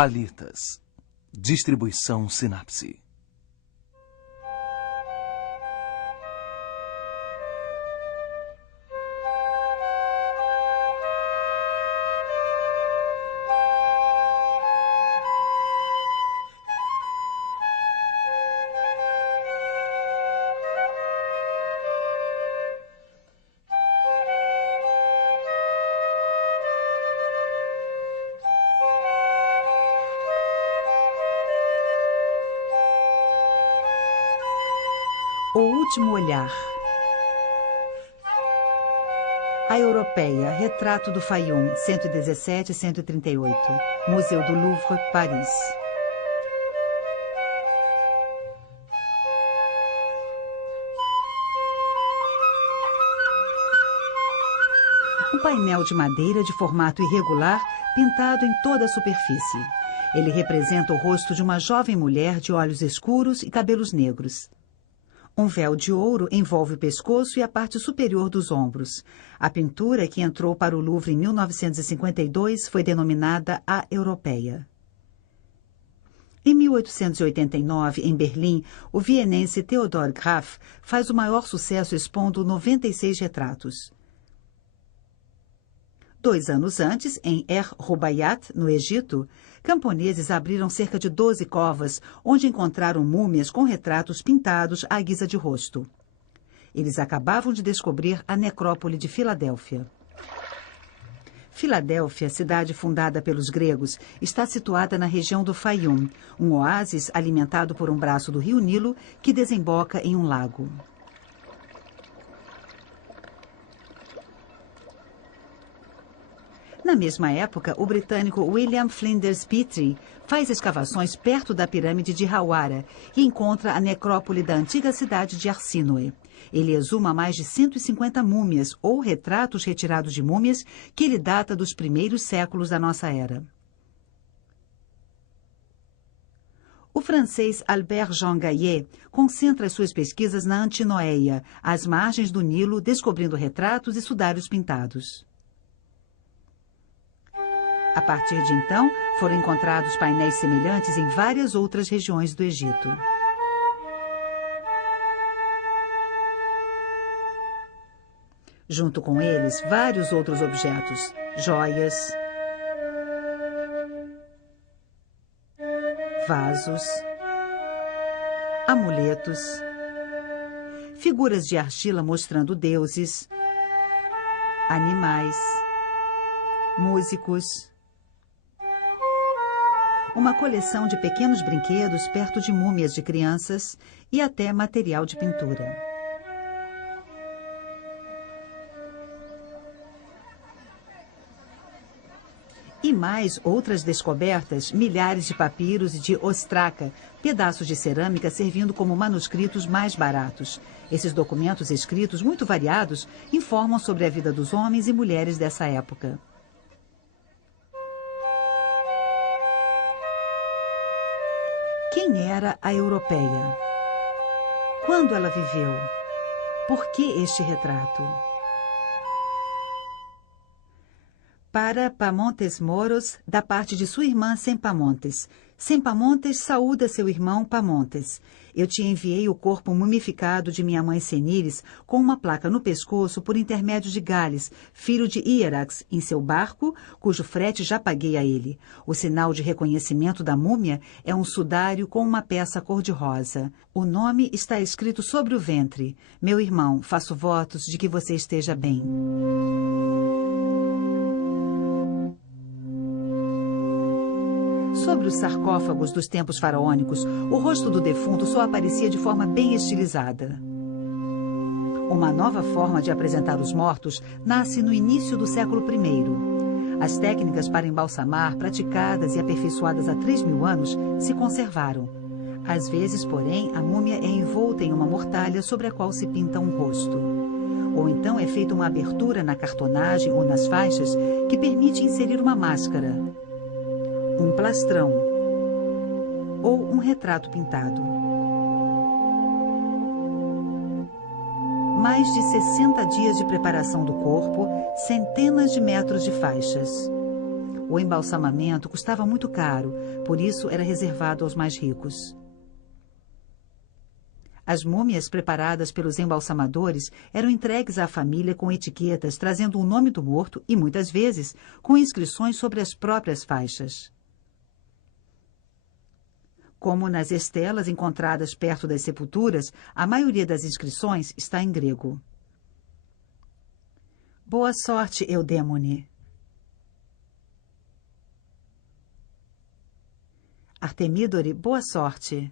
Palitas. Distribuição Sinapse. O Último Olhar. A Europeia, Retrato do Fayum, 117-138. Museu do Louvre, Paris. Um painel de madeira de formato irregular, pintado em toda a superfície. Ele representa o rosto de uma jovem mulher de olhos escuros e cabelos negros. Um véu de ouro envolve o pescoço e a parte superior dos ombros. A pintura, que entrou para o Louvre em 1952, foi denominada a Europeia. Em 1889, em Berlim, o vienense Theodor Graf faz o maior sucesso expondo 96 retratos. 2 anos antes, em Er-Rubaiyat, no Egito, camponeses abriram cerca de 12 covas, onde encontraram múmias com retratos pintados à guisa de rosto. Eles acabavam de descobrir a necrópole de Filadélfia. Filadélfia, cidade fundada pelos gregos, está situada na região do Fayum, um oásis alimentado por um braço do rio Nilo que desemboca em um lago. Na mesma época, o britânico William Flinders Petrie faz escavações perto da pirâmide de Hawara e encontra a necrópole da antiga cidade de Arsinoe. Ele exuma mais de 150 múmias ou retratos retirados de múmias que ele data dos primeiros séculos da nossa era. O francês Albert Jean Gaillet concentra as suas pesquisas na Antinoéia, às margens do Nilo, descobrindo retratos e sudários pintados. A partir de então, foram encontrados painéis semelhantes em várias outras regiões do Egito. Junto com eles, vários outros objetos, joias, vasos, amuletos, figuras de argila mostrando deuses, animais, músicos, uma coleção de pequenos brinquedos perto de múmias de crianças e até material de pintura. E mais outras descobertas, milhares de papiros e de ostraca, pedaços de cerâmica servindo como manuscritos mais baratos. Esses documentos escritos, muito variados, informam sobre a vida dos homens e mulheres dessa época. Quem era a Europeia? Quando ela viveu? Por que este retrato? Para Pamontes Moros, da parte de sua irmã Sempamontes. Sempamontes saúda seu irmão Pamontes. Eu te enviei o corpo mumificado de minha mãe Seníris com uma placa no pescoço por intermédio de Gales, filho de Hierax, em seu barco, cujo frete já paguei a ele. O sinal de reconhecimento da múmia é um sudário com uma peça cor-de-rosa. O nome está escrito sobre o ventre. Meu irmão, faço votos de que você esteja bem. Sobre os sarcófagos dos tempos faraônicos, o rosto do defunto só aparecia de forma bem estilizada. Uma nova forma de apresentar os mortos nasce no início do século I. As técnicas para embalsamar, praticadas e aperfeiçoadas há 3.000 anos, se conservaram. Às vezes, porém, a múmia é envolta em uma mortalha sobre a qual se pinta um rosto. Ou então é feita uma abertura na cartonagem ou nas faixas que permite inserir uma máscara, um plastrão ou um retrato pintado. Mais de 60 dias de preparação do corpo, centenas de metros de faixas. O embalsamamento custava muito caro, por isso era reservado aos mais ricos. As múmias preparadas pelos embalsamadores eram entregues à família com etiquetas trazendo o nome do morto e, muitas vezes, com inscrições sobre as próprias faixas. Como nas estelas encontradas perto das sepulturas, a maioria das inscrições está em grego. Boa sorte, Eudêmone. Artemídore, boa sorte.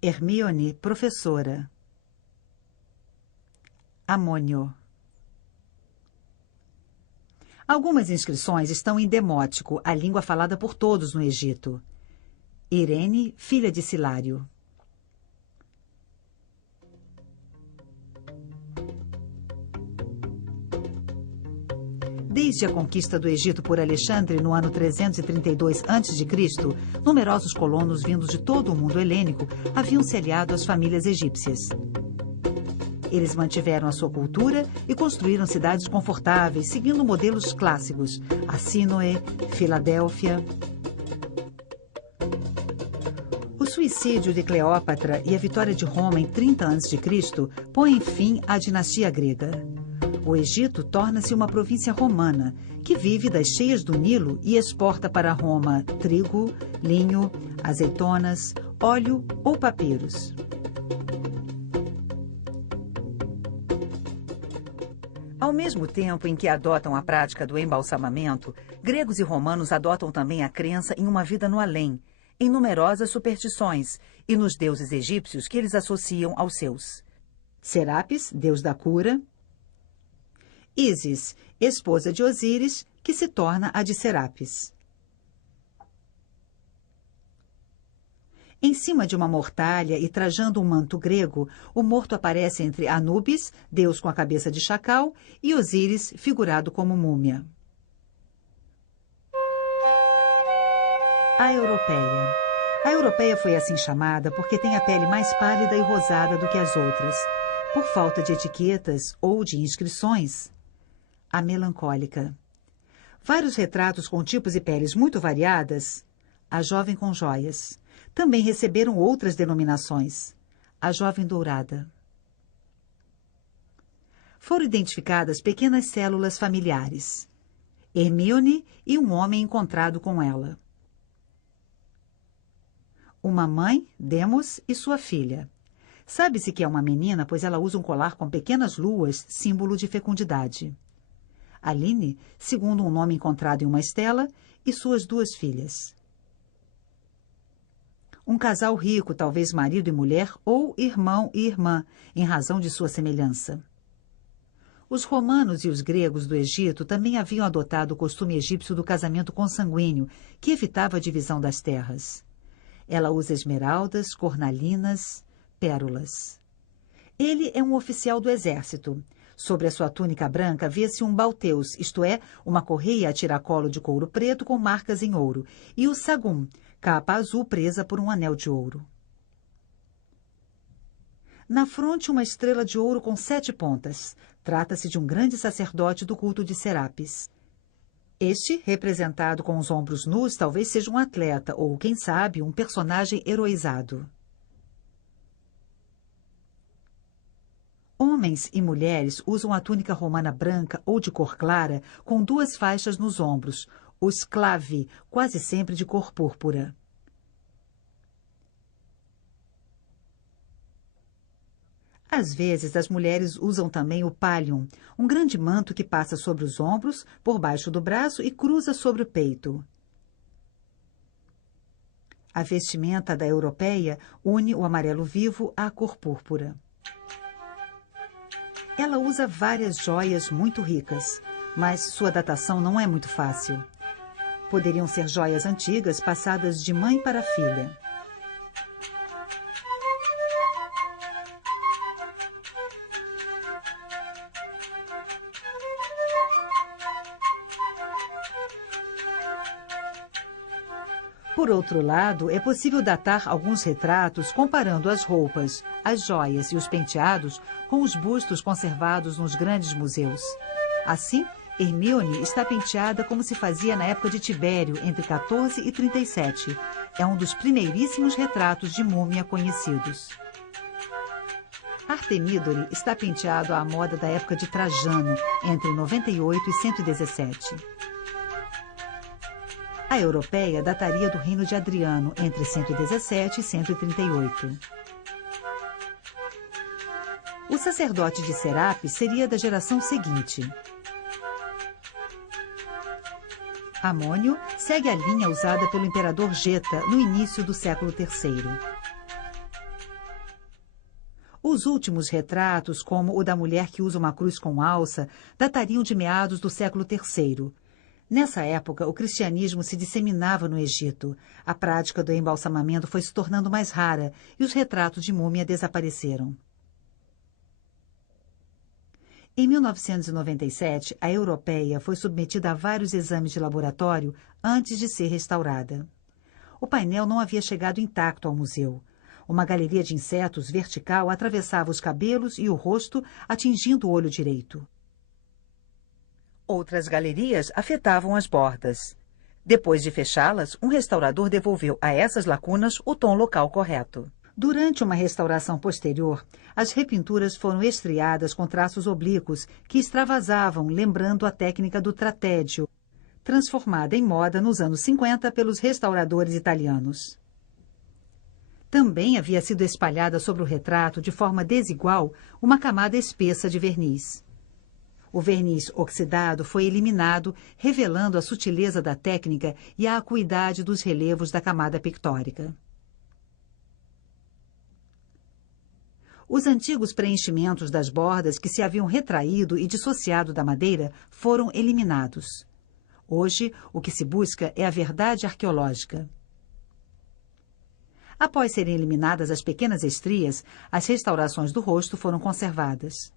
Hermíone, professora. Amônio. Algumas inscrições estão em demótico, a língua falada por todos no Egito. Irene, filha de Silário. Desde a conquista do Egito por Alexandre no ano 332 a.C., numerosos colonos vindos de todo o mundo helênico haviam se aliado às famílias egípcias. Eles mantiveram a sua cultura e construíram cidades confortáveis, seguindo modelos clássicos: Assínoe, Filadélfia. O suicídio de Cleópatra e a vitória de Roma em 30 a.C. põem fim à dinastia grega. O Egito torna-se uma província romana, que vive das cheias do Nilo e exporta para Roma trigo, linho, azeitonas, óleo ou papiros. Ao mesmo tempo em que adotam a prática do embalsamamento, gregos e romanos adotam também a crença em uma vida no além, em numerosas superstições e nos deuses egípcios que eles associam aos seus. Serapis, deus da cura. Ísis, esposa de Osíris, que se torna a de Serapis. Em cima de uma mortalha e trajando um manto grego, o morto aparece entre Anubis, deus com a cabeça de chacal, e Osíris, figurado como múmia. A europeia. A europeia foi assim chamada porque tem a pele mais pálida e rosada do que as outras. Por falta de etiquetas ou de inscrições, a melancólica. Vários retratos com tipos e peles muito variadas, a jovem com joias. Também receberam outras denominações, a jovem dourada. Foram identificadas pequenas células familiares, Hermíone e um homem encontrado com ela. Uma mãe, Demos, e sua filha. Sabe-se que é uma menina, pois ela usa um colar com pequenas luas, símbolo de fecundidade. Aline, segundo um nome encontrado em uma estela, e suas duas filhas. Um casal rico, talvez marido e mulher, ou irmão e irmã, em razão de sua semelhança. Os romanos e os gregos do Egito também haviam adotado o costume egípcio do casamento consanguíneo, que evitava a divisão das terras. Ela usa esmeraldas, cornalinas, pérolas. Ele é um oficial do exército. Sobre a sua túnica branca vê-se um balteus, isto é, uma correia a tiracolo de couro preto com marcas em ouro, e o sagum, capa azul presa por um anel de ouro. Na fronte, uma estrela de ouro com 7 pontas. Trata-se de um grande sacerdote do culto de Serapis. Este, representado com os ombros nus, talvez seja um atleta ou, quem sabe, um personagem heroizado. Homens e mulheres usam a túnica romana branca ou de cor clara, com 2 faixas nos ombros, o sclavi, quase sempre de cor púrpura. Às vezes, as mulheres usam também o pallium, um grande manto que passa sobre os ombros, por baixo do braço e cruza sobre o peito. A vestimenta da europeia une o amarelo vivo à cor púrpura. Ela usa várias joias muito ricas, mas sua datação não é muito fácil. Poderiam ser joias antigas passadas de mãe para filha. Por outro lado, é possível datar alguns retratos comparando as roupas, as joias e os penteados com os bustos conservados nos grandes museus. Assim, Hermíone está penteada como se fazia na época de Tibério, entre 14 e 37. É um dos primeiríssimos retratos de múmia conhecidos. Artemídore está penteado à moda da época de Trajano, entre 98 e 117. A europeia dataria do reino de Adriano, entre 117 e 138. O sacerdote de Serapis seria da geração seguinte. Amônio segue a linha usada pelo imperador Geta no início do século III. Os últimos retratos, como o da mulher que usa uma cruz com alça, datariam de meados do século III. Nessa época, o cristianismo se disseminava no Egito. A prática do embalsamamento foi se tornando mais rara e os retratos de múmia desapareceram. Em 1997, a europeia foi submetida a vários exames de laboratório antes de ser restaurada. O painel não havia chegado intacto ao museu. Uma galeria de insetos vertical atravessava os cabelos e o rosto, atingindo o olho direito. Outras galerias afetavam as bordas. Depois de fechá-las, um restaurador devolveu a essas lacunas o tom local correto. Durante uma restauração posterior, as repinturas foram estriadas com traços oblíquos que extravasavam, lembrando a técnica do tratédio, transformada em moda nos anos 50 pelos restauradores italianos. Também havia sido espalhada sobre o retrato, de forma desigual, uma camada espessa de verniz. O verniz oxidado foi eliminado, revelando a sutileza da técnica e a acuidade dos relevos da camada pictórica. Os antigos preenchimentos das bordas que se haviam retraído e dissociado da madeira foram eliminados. Hoje, o que se busca é a verdade arqueológica. Após serem eliminadas as pequenas estrias, as restaurações do rosto foram conservadas.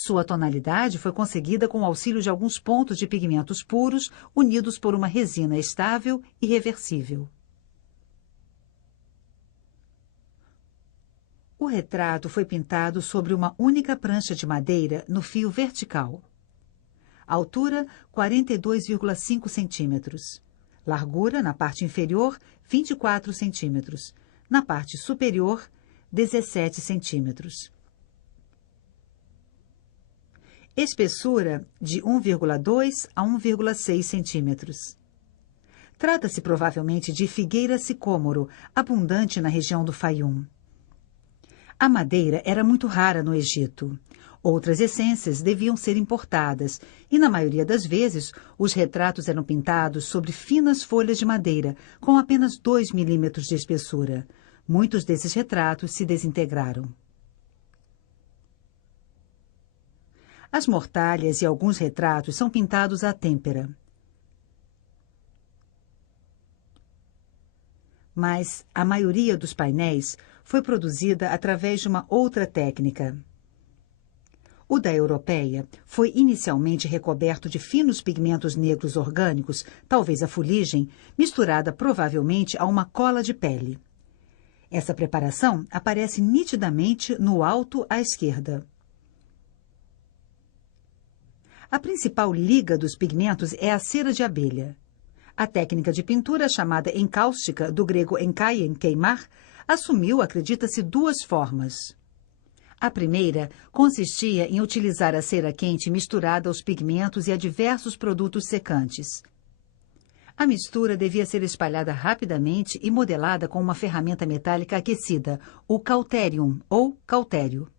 Sua tonalidade foi conseguida com o auxílio de alguns pontos de pigmentos puros, unidos por uma resina estável e reversível. O retrato foi pintado sobre uma única prancha de madeira no fio vertical. Altura, 42,5 centímetros. Largura, na parte inferior, 24 centímetros. Na parte superior, 17 centímetros. Espessura, de 1,2 a 1,6 centímetros. Trata-se provavelmente de figueira sicômoro, abundante na região do Faium. A madeira era muito rara no Egito. Outras essências deviam ser importadas e, na maioria das vezes, os retratos eram pintados sobre finas folhas de madeira, com apenas 2 milímetros de espessura. Muitos desses retratos se desintegraram. As mortalhas e alguns retratos são pintados à têmpera. Mas a maioria dos painéis foi produzida através de uma outra técnica. O da europeia foi inicialmente recoberto de finos pigmentos negros orgânicos, talvez a fuligem, misturada provavelmente a uma cola de pele. Essa preparação aparece nitidamente no alto à esquerda. A principal liga dos pigmentos é a cera de abelha. A técnica de pintura chamada encáustica, do grego enkaien, queimar, assumiu, acredita-se, duas formas. A primeira consistia em utilizar a cera quente misturada aos pigmentos e a diversos produtos secantes. A mistura devia ser espalhada rapidamente e modelada com uma ferramenta metálica aquecida, o cauterium ou cautério.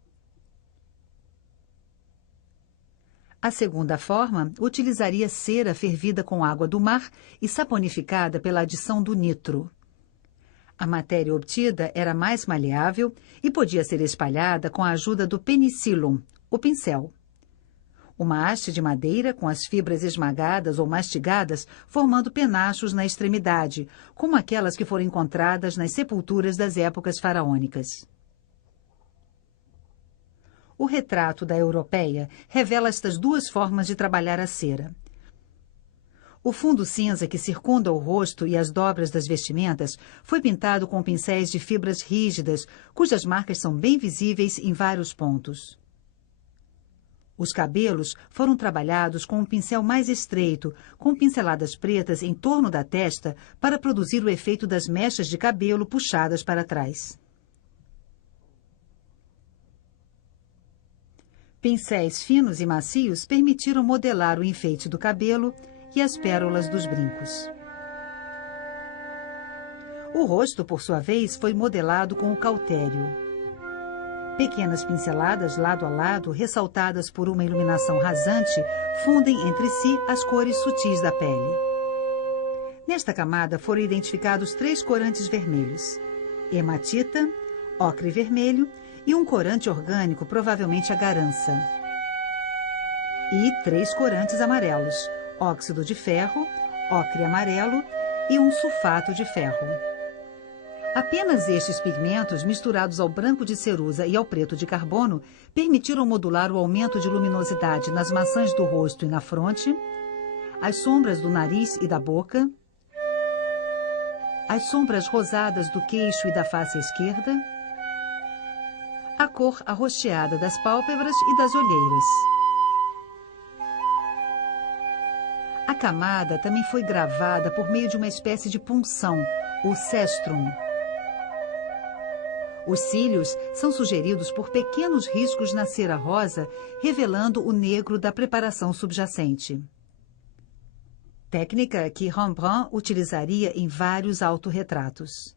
A segunda forma utilizaria cera fervida com água do mar e saponificada pela adição do nitro. A matéria obtida era mais maleável e podia ser espalhada com a ajuda do penicillum, o pincel. Uma haste de madeira com as fibras esmagadas ou mastigadas, formando penachos na extremidade, como aquelas que foram encontradas nas sepulturas das épocas faraônicas. O retrato da europeia revela estas duas formas de trabalhar a cera. O fundo cinza que circunda o rosto e as dobras das vestimentas foi pintado com pincéis de fibras rígidas, cujas marcas são bem visíveis em vários pontos. Os cabelos foram trabalhados com um pincel mais estreito, com pinceladas pretas em torno da testa para produzir o efeito das mechas de cabelo puxadas para trás. Pincéis finos e macios permitiram modelar o enfeite do cabelo e as pérolas dos brincos. O rosto, por sua vez, foi modelado com o cautério. Pequenas pinceladas lado a lado, ressaltadas por uma iluminação rasante, fundem entre si as cores sutis da pele. Nesta camada foram identificados 3 corantes vermelhos: hematita, ocre vermelho e um corante orgânico, provavelmente a garança. E 3 corantes amarelos: óxido de ferro, ocre amarelo e um sulfato de ferro. Apenas estes pigmentos, misturados ao branco de cerusa e ao preto de carbono, permitiram modular o aumento de luminosidade nas maçãs do rosto e na fronte, as sombras do nariz e da boca, as sombras rosadas do queixo e da face esquerda, a cor arroxeada das pálpebras e das olheiras. A camada também foi gravada por meio de uma espécie de punção, o cestrum. Os cílios são sugeridos por pequenos riscos na cera rosa, revelando o negro da preparação subjacente. Técnica que Rembrandt utilizaria em vários autorretratos.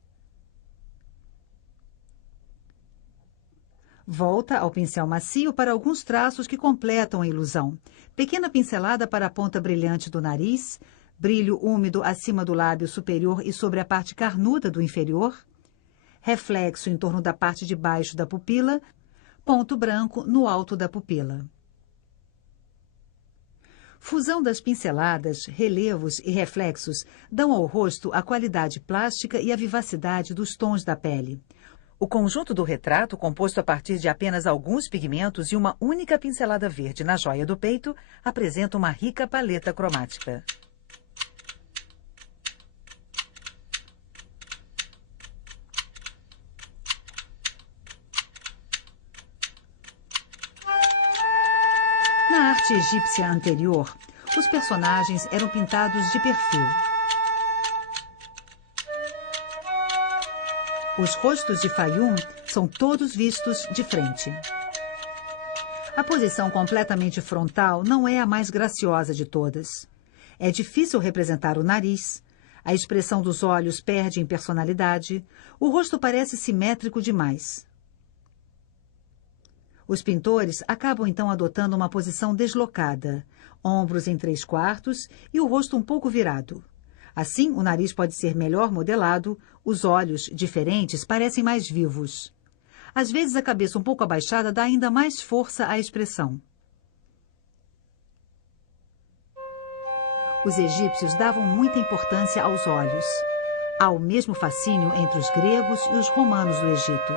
Volta ao pincel macio para alguns traços que completam a ilusão. Pequena pincelada para a ponta brilhante do nariz, brilho úmido acima do lábio superior e sobre a parte carnuda do inferior, reflexo em torno da parte de baixo da pupila, ponto branco no alto da pupila. Fusão das pinceladas, relevos e reflexos dão ao rosto a qualidade plástica e a vivacidade dos tons da pele. O conjunto do retrato, composto a partir de apenas alguns pigmentos e uma única pincelada verde na joia do peito, apresenta uma rica paleta cromática. Na arte egípcia anterior, os personagens eram pintados de perfil. Os rostos de Fayum são todos vistos de frente. A posição completamente frontal não é a mais graciosa de todas. É difícil representar o nariz, a expressão dos olhos perde em personalidade, o rosto parece simétrico demais. Os pintores acabam então adotando uma posição deslocada, ombros em 3/4 e o rosto um pouco virado. Assim, o nariz pode ser melhor modelado, os olhos, diferentes, parecem mais vivos. Às vezes, a cabeça um pouco abaixada dá ainda mais força à expressão. Os egípcios davam muita importância aos olhos. Há o mesmo fascínio entre os gregos e os romanos do Egito.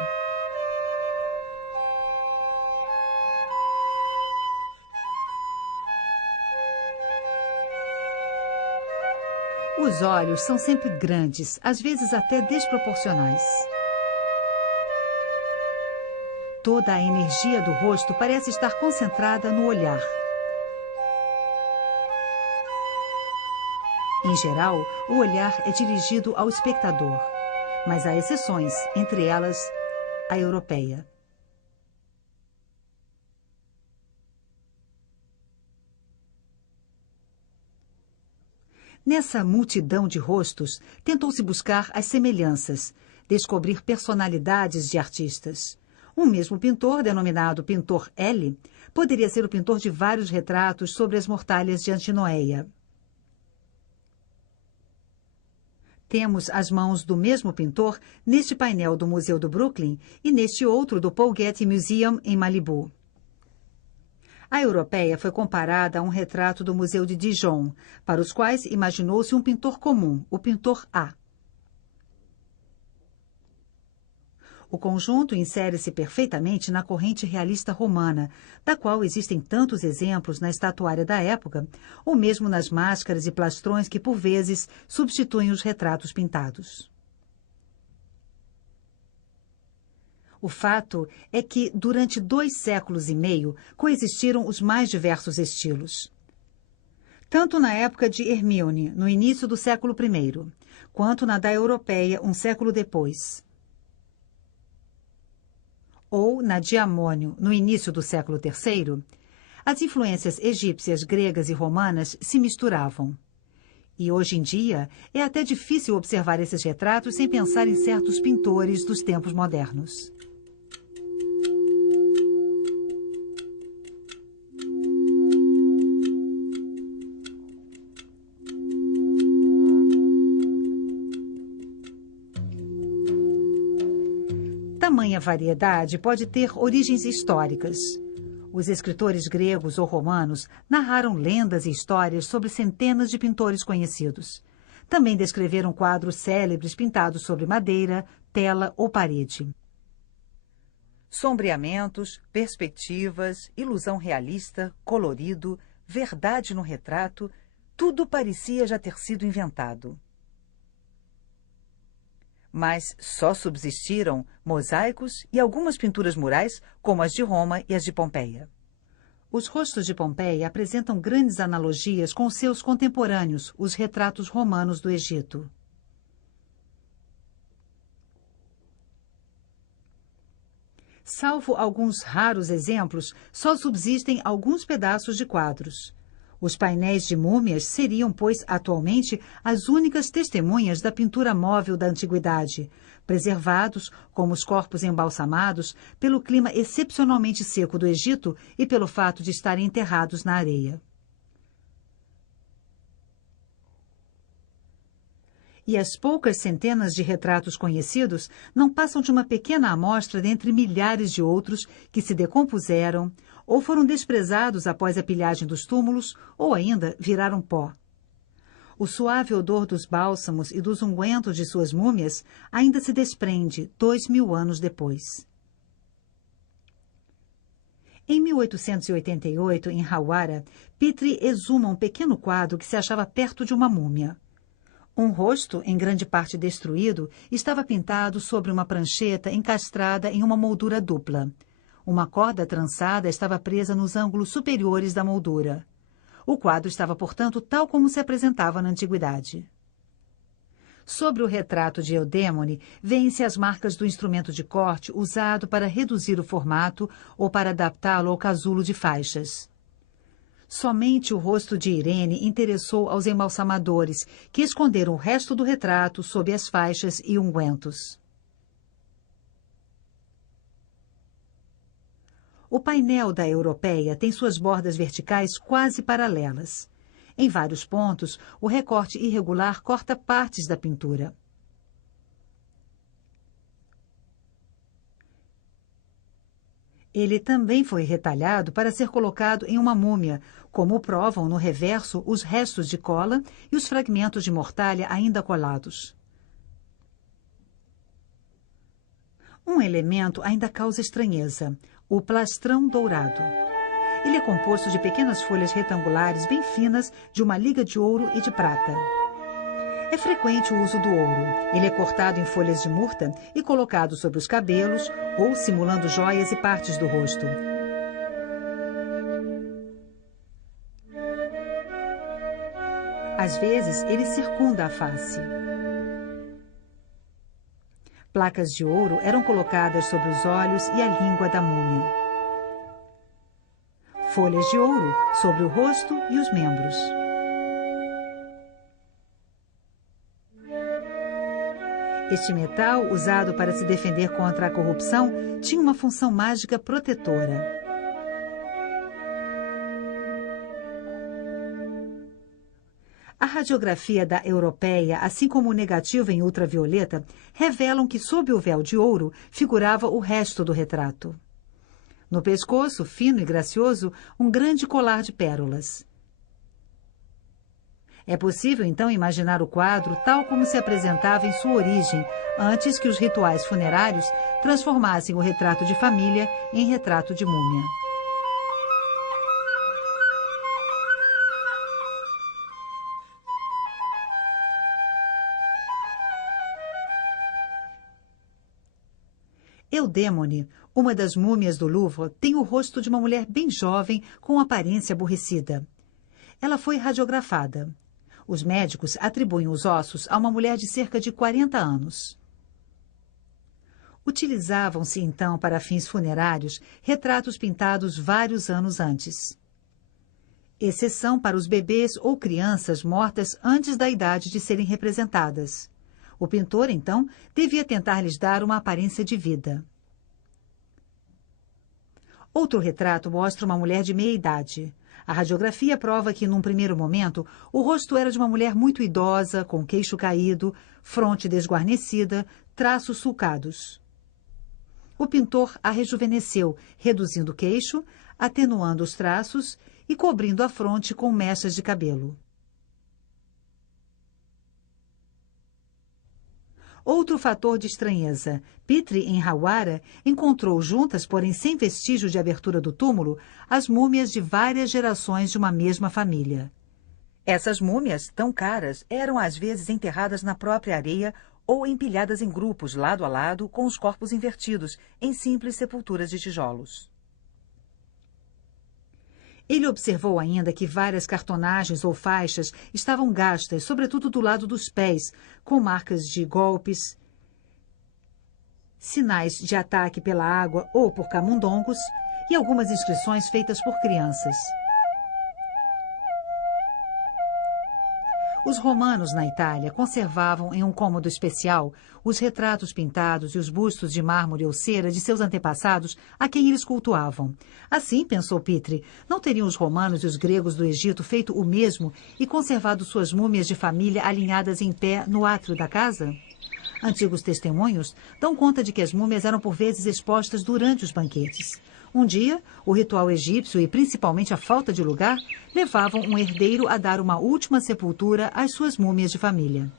Os olhos são sempre grandes, às vezes até desproporcionais. Toda a energia do rosto parece estar concentrada no olhar. Em geral, o olhar é dirigido ao espectador, mas há exceções, entre elas a europeia. Nessa multidão de rostos, tentou-se buscar as semelhanças, descobrir personalidades de artistas. Um mesmo pintor, denominado pintor L, poderia ser o pintor de vários retratos sobre as mortalhas de Antinoéia. Temos as mãos do mesmo pintor neste painel do Museu do Brooklyn e neste outro do Paul Getty Museum, em Malibu. A europeia foi comparada a um retrato do Museu de Dijon, para os quais imaginou-se um pintor comum, o pintor A. O conjunto insere-se perfeitamente na corrente realista romana, da qual existem tantos exemplos na estatuária da época, ou mesmo nas máscaras e plastrões que, por vezes, substituem os retratos pintados. O fato é que, durante 2 séculos e meio, coexistiram os mais diversos estilos. Tanto na época de Hermíone, no início do século I, quanto na da Europeia, um século depois, ou na de Amônio, no início do século III, as influências egípcias, gregas e romanas se misturavam. E hoje em dia é até difícil observar esses retratos sem pensar em certos pintores dos tempos modernos. Tamanha variedade pode ter origens históricas. Os escritores gregos ou romanos narraram lendas e histórias sobre centenas de pintores conhecidos. Também descreveram quadros célebres pintados sobre madeira, tela ou parede. Sombreamentos, perspectivas, ilusão realista, colorido, verdade no retrato, tudo parecia já ter sido inventado. Mas só subsistiram mosaicos e algumas pinturas murais, como as de Roma e as de Pompeia. Os rostos de Pompeia apresentam grandes analogias com seus contemporâneos, os retratos romanos do Egito. Salvo alguns raros exemplos, só subsistem alguns pedaços de quadros. Os painéis de múmias seriam, pois, atualmente, as únicas testemunhas da pintura móvel da antiguidade, preservados, como os corpos embalsamados, pelo clima excepcionalmente seco do Egito e pelo fato de estarem enterrados na areia. E as poucas centenas de retratos conhecidos não passam de uma pequena amostra dentre milhares de outros que se decompuseram, ou foram desprezados após a pilhagem dos túmulos, ou ainda viraram pó. O suave odor dos bálsamos e dos ungüentos de suas múmias ainda se desprende 2000 anos depois. Em 1888, em Hawara, Petrie exuma um pequeno quadro que se achava perto de uma múmia. Um rosto, em grande parte destruído, estava pintado sobre uma prancheta encastrada em uma moldura dupla. Uma corda trançada estava presa nos ângulos superiores da moldura. O quadro estava, portanto, tal como se apresentava na antiguidade. Sobre o retrato de Eudémone, vêem-se as marcas do instrumento de corte usado para reduzir o formato ou para adaptá-lo ao casulo de faixas. Somente o rosto de Irene interessou aos embalsamadores, que esconderam o resto do retrato sob as faixas e ungüentos. O painel da Europeia tem suas bordas verticais quase paralelas. Em vários pontos, o recorte irregular corta partes da pintura. Ele também foi retalhado para ser colocado em uma múmia, como provam no reverso os restos de cola e os fragmentos de mortalha ainda colados. Um elemento ainda causa estranheza: o plastrão dourado. Ele é composto de pequenas folhas retangulares bem finas de uma liga de ouro e de prata. É frequente o uso do ouro. Ele é cortado em folhas de murta e colocado sobre os cabelos ou simulando joias e partes do rosto. Às vezes, ele circunda a face. Placas de ouro eram colocadas sobre os olhos e a língua da múmia. Folhas de ouro sobre o rosto e os membros. Este metal, usado para se defender contra a corrupção, tinha uma função mágica protetora. A radiografia da Europeia, assim como o negativo em ultravioleta, revelam que sob o véu de ouro figurava o resto do retrato. No pescoço, fino e gracioso, um grande colar de pérolas. É possível, então, imaginar o quadro tal como se apresentava em sua origem, antes que os rituais funerários transformassem o retrato de família em retrato de múmia. Eudémone, uma das múmias do Louvre, tem o rosto de uma mulher bem jovem com aparência aborrecida. Ela foi radiografada. Os médicos atribuem os ossos a uma mulher de cerca de 40 anos. Utilizavam-se, então, para fins funerários, retratos pintados vários anos antes. Exceção para os bebês ou crianças mortas antes da idade de serem representadas. O pintor, então, devia tentar lhes dar uma aparência de vida. Outro retrato mostra uma mulher de meia-idade. A radiografia prova que, num primeiro momento, o rosto era de uma mulher muito idosa, com queixo caído, fronte desguarnecida, traços sulcados. O pintor a rejuvenesceu, reduzindo o queixo, atenuando os traços e cobrindo a fronte com mechas de cabelo. Outro fator de estranheza. Petrie, em Hawara, encontrou juntas, porém sem vestígio de abertura do túmulo, as múmias de várias gerações de uma mesma família. Essas múmias, tão caras, eram às vezes enterradas na própria areia ou empilhadas em grupos, lado a lado, com os corpos invertidos, em simples sepulturas de tijolos. Ele observou ainda que várias cartonagens ou faixas estavam gastas, sobretudo do lado dos pés, com marcas de golpes, sinais de ataque pela água ou por camundongos e algumas inscrições feitas por crianças. Os romanos, na Itália, conservavam em um cômodo especial os retratos pintados e os bustos de mármore ou cera de seus antepassados a quem eles cultuavam. Assim, pensou Petrie, não teriam os romanos e os gregos do Egito feito o mesmo e conservado suas múmias de família alinhadas em pé no átrio da casa? Antigos testemunhos dão conta de que as múmias eram por vezes expostas durante os banquetes. Um dia, o ritual egípcio e principalmente a falta de lugar levavam um herdeiro a dar uma última sepultura às suas múmias de família.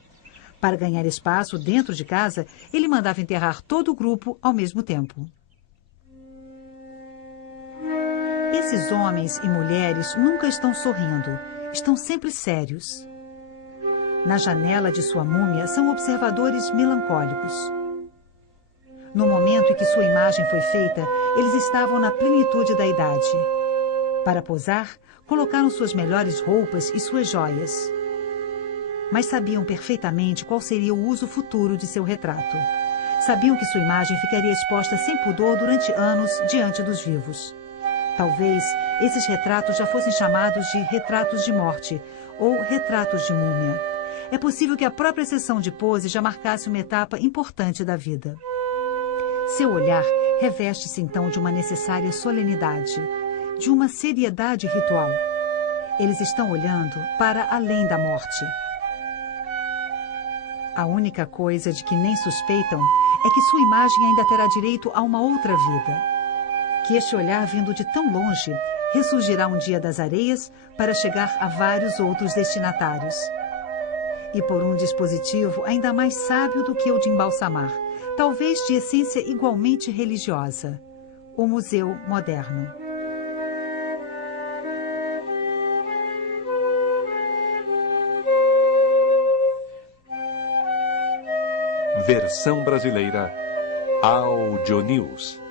Para ganhar espaço dentro de casa, ele mandava enterrar todo o grupo ao mesmo tempo. Esses homens e mulheres nunca estão sorrindo, estão sempre sérios. Na janela de sua múmia são observadores melancólicos. No momento em que sua imagem foi feita, eles estavam na plenitude da idade. Para posar, colocaram suas melhores roupas e suas joias. Mas sabiam perfeitamente qual seria o uso futuro de seu retrato. Sabiam que sua imagem ficaria exposta sem pudor durante anos diante dos vivos. Talvez esses retratos já fossem chamados de retratos de morte ou retratos de múmia. É possível que a própria sessão de pose já marcasse uma etapa importante da vida. Seu olhar reveste-se então de uma necessária solenidade, de uma seriedade ritual. Eles estão olhando para além da morte. A única coisa de que nem suspeitam é que sua imagem ainda terá direito a uma outra vida. Que este olhar vindo de tão longe ressurgirá um dia das areias para chegar a vários outros destinatários. E por um dispositivo ainda mais sábio do que o de embalsamar, talvez de essência igualmente religiosa, o Museu Moderno. Versão brasileira Audio News.